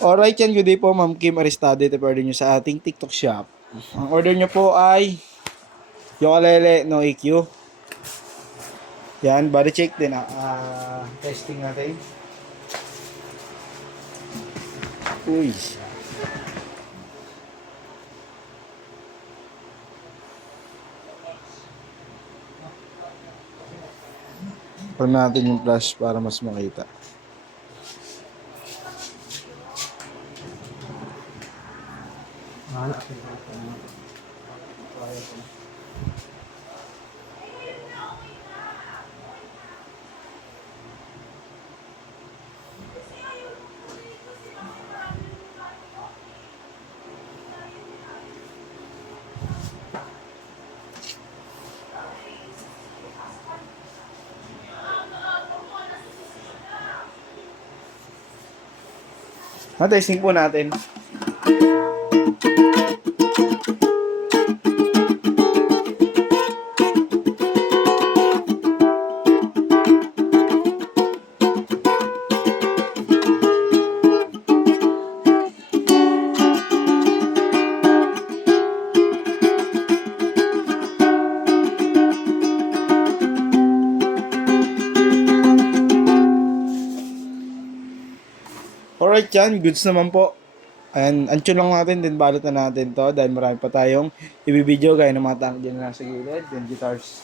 Alright yan, good day po Ma'am Kim Aristado. Ito order nyo sa ating TikTok shop. Ang order nyo po ay ukulele no EQ. Yan, body check din. Testing natin. Uy. On natin yung flash para mas makita. Testing po natin. Alright yan, goods naman po. And antyo lang natin, din balot na natin to dahil marami pa tayong ibibideo gaya ng mga tank dyan na nasa gilid, then guitars.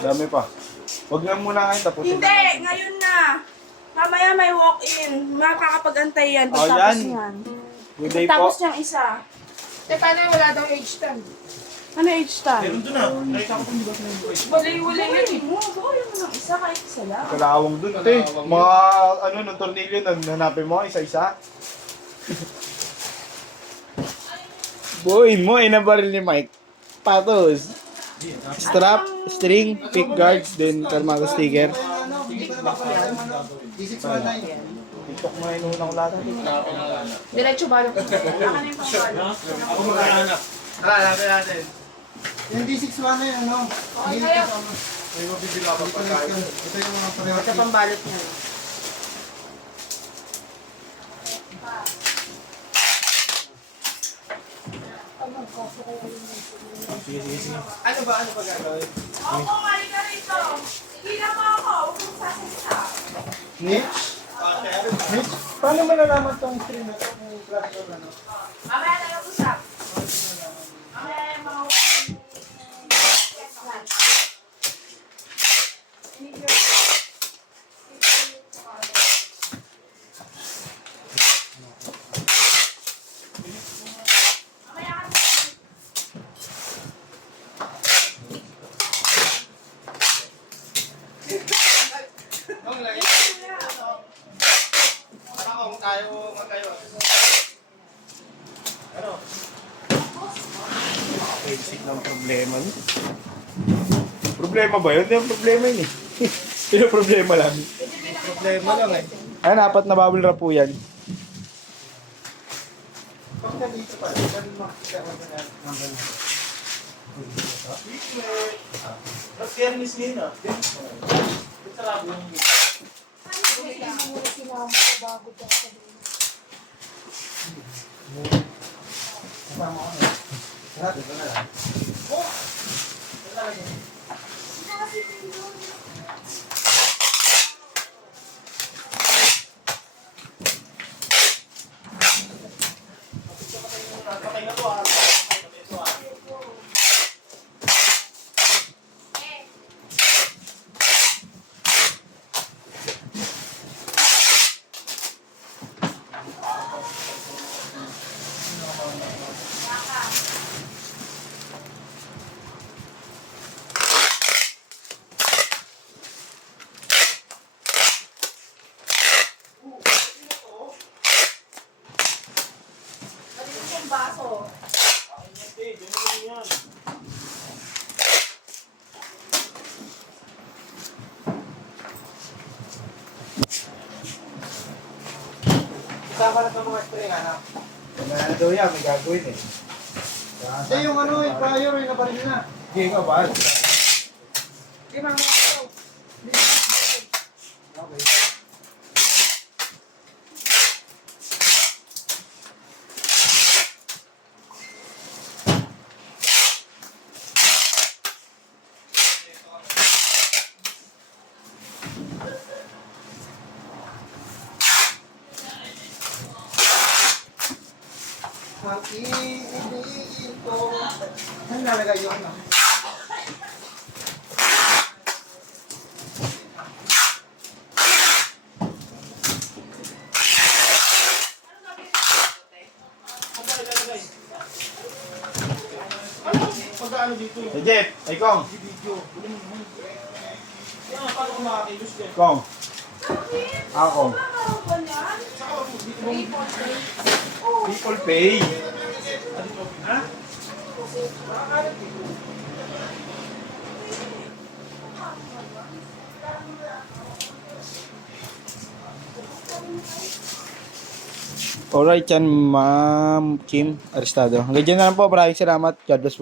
Dami pa. Huwag lang muna kayo tapusin. Hindi, ngayon na. Mamaya may walk-in. Makakapag-antay yan. Oh, Pagtapos yan. yan. Good day po. Tapos niyang isa. Paano wala daw age tag? Ano age time? Meron doon ah. Nakita ko kung bakit Wali-wali yun. Wala mo. Gawin mo ng isa kahit isa lang. kalawang doon. Ate, mga ng tornilyo na nanapin mo, isa-isa. Boy mo, inabaril ni Mike. Patos. Strap, string, pick guards, then kalmado sticker. TikTok mo yung unang lahat. Diretso balok. Ano yung pangbalot? Ako magkahanap. Hanapin natin. Yung D61 na yun, ano? Okay, kayo. May mabibila pa pagkain. Ito yung mga pareho. Ito pambalot niya. Ano ba gagawin? Opo, mali ka rito. Sige mo ako. Huwag mong sasasa. Mitch? Mitch? Paano mo nalaman tong stream na ito? Kung class or ano? Mamaya tayo usap. Mamaya yung mga Ano kung tayo magkayo? Ano? Basic ng problema niyo. Problema ba yun? Hindi yung problema yun eh. Yung problema lang. Problema lang eh. Ayun, apat na bubble wrap po yan. Pag nandito pa, ganun makikita ko na naman. Tapos yan miss nyo na. Sarado yung Kasama ko na. Lahat, ito na lang. baso. magbabalat ng mga string, ano? Kaya daw yan, may gagawin eh. Hindi yung ano, yung prior, yung nabaril na. Sige ka, bahal. Di ba mga ito? Okay. Mag-iibiin ko. Saan nalagay yung ano? Hey Jeff, ay Kong. Kong. Ako. People pay. Ha? Alright yan, Ma'am Kim Aristado. Hanggang dyan na lang po. Maraming salamat. God bless po.